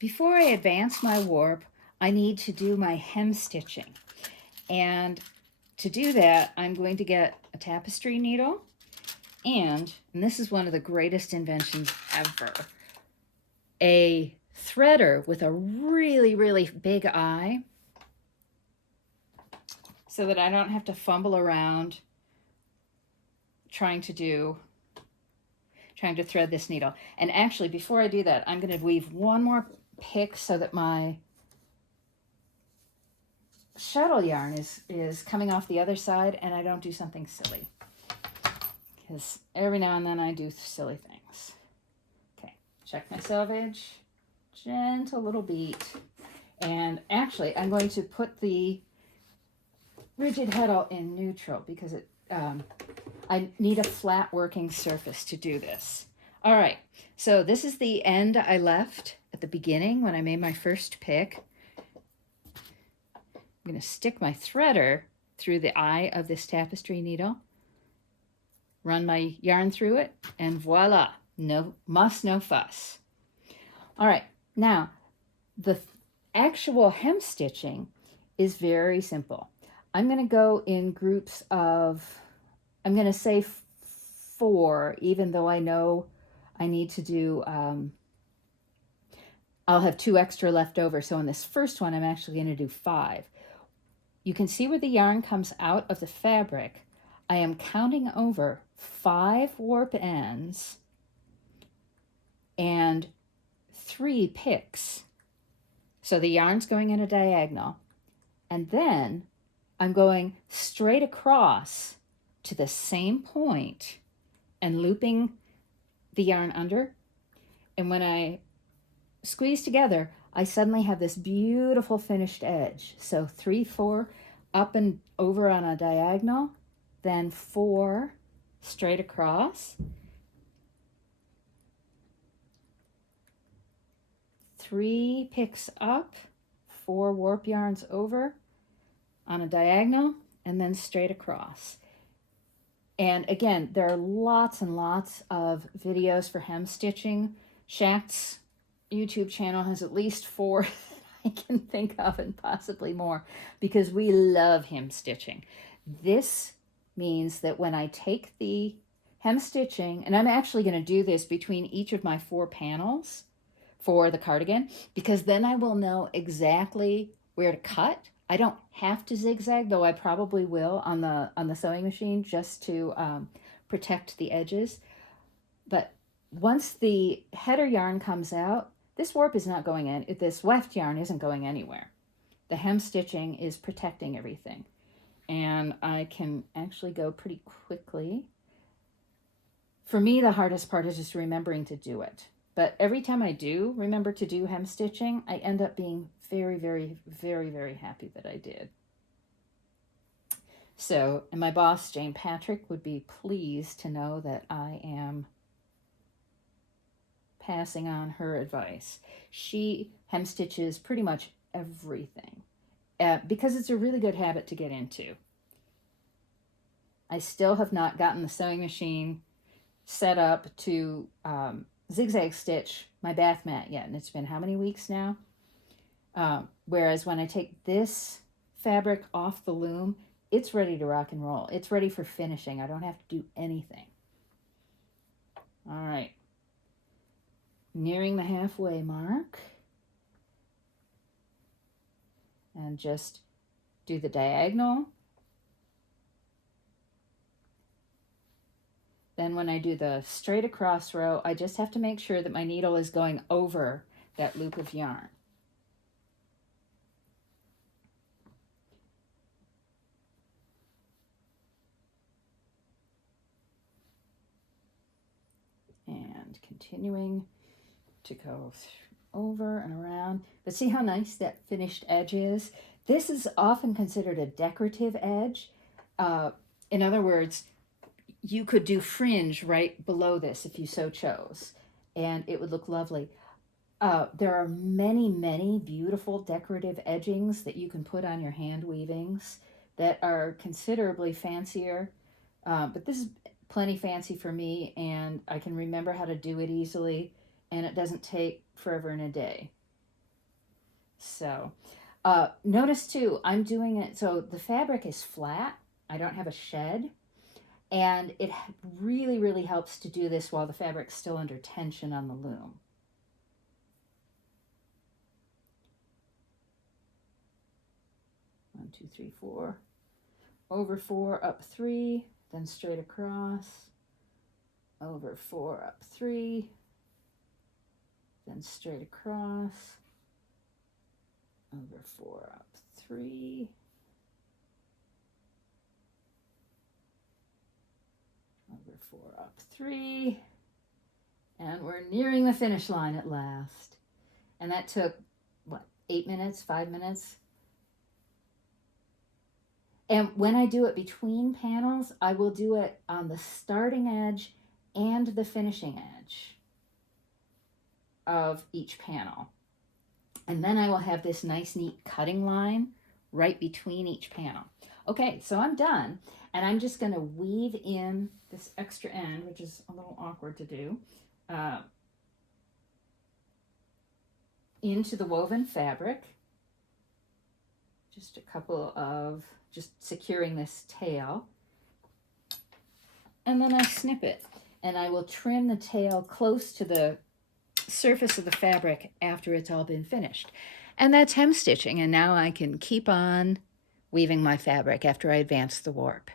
before I advance my warp, I need to do my hem stitching. And to do that, I'm going to get a tapestry needle and this is one of the greatest inventions ever, a threader with a really, really big eye so that I don't have to fumble around trying to thread this needle. And actually, before I do that, I'm going to weave one more pick so that my shuttle yarn is coming off the other side and I don't do something silly. Because every now and then I do silly things. Okay, check my selvage. Gentle little beat. And actually, I'm going to put the rigid heddle in neutral because I need a flat working surface to do this. All right, so this is the end I left at the beginning when I made my first pick. I'm going to stick my threader through the eye of this tapestry needle, run my yarn through it, and voila, no muss, no fuss. All right, now the actual hem stitching is very simple. I'm going to go in groups of, I'm going to say 4, even though I know I need to do, I'll have 2 extra left over. So in this first one, I'm actually going to do 5. You can see where the yarn comes out of the fabric. I am counting over 5 warp ends and 3 picks. So the yarn's going in a diagonal. And then I'm going straight across to the same point and looping the yarn under. And when I squeeze together, I suddenly have this beautiful finished edge. So 3, 4 up and over on a diagonal, then 4 straight across, 3 picks up, 4 warp yarns over on a diagonal, and then straight across. And again, there are lots and lots of videos for hem stitching. Shakt's YouTube channel has at least 4 I can think of, and possibly more, because we love hem stitching. This means that when I take the hem stitching, and I'm actually going to do this between each of my 4 panels for the cardigan, because then I will know exactly where to cut. I don't have to zigzag, though I probably will on the sewing machine just to protect the edges. But once the header yarn comes out, this warp is not going in. This weft yarn isn't going anywhere. The hem stitching is protecting everything. And I can actually go pretty quickly. For me, the hardest part is just remembering to do it. But every time I do remember to do hem stitching, I end up being very, very, very, very happy that I did. So, and my boss, Jane Patrick, would be pleased to know that I am passing on her advice. She hem stitches pretty much everything because it's a really good habit to get into. I still have not gotten the sewing machine set up to zigzag stitch my bath mat yet, and it's been how many weeks now? Whereas when I take this fabric off the loom, it's ready to rock and roll. It's ready for finishing. I don't have to do anything. All right. Nearing the halfway mark. And just do the diagonal. Then when I do the straight across row, I just have to make sure that my needle is going over that loop of yarn. And continuing to go over and around. But see how nice that finished edge is? This is often considered a decorative edge. In other words, you could do fringe right below this if you so chose, and it would look lovely. There are many, many beautiful decorative edgings that you can put on your hand weavings that are considerably fancier, but this is plenty fancy for me, and I can remember how to do it easily, and it doesn't take forever and a day. So notice too, I'm doing it so the fabric is flat. I don't have a shed. And it really, really helps to do this while the fabric's still under tension on the loom. One, two, three, four. Over 4, up 3, then straight across. Over 4, up 3, then straight across. Over 4, up 3. Over 4, up 3. And we're nearing the finish line at last. And that took, what, 8 minutes, 5 minutes? And when I do it between panels, I will do it on the starting edge and the finishing edge of each panel. And then I will have this nice, neat cutting line right between each panel. Okay, so I'm done. And I'm just going to weave in this extra end, which is a little awkward to do, into the woven fabric. Just a couple of, just securing this tail. And then I snip it. And I will trim the tail close to the surface of the fabric after it's all been finished. And that's hem stitching. And now I can keep on weaving my fabric after I advance the warp.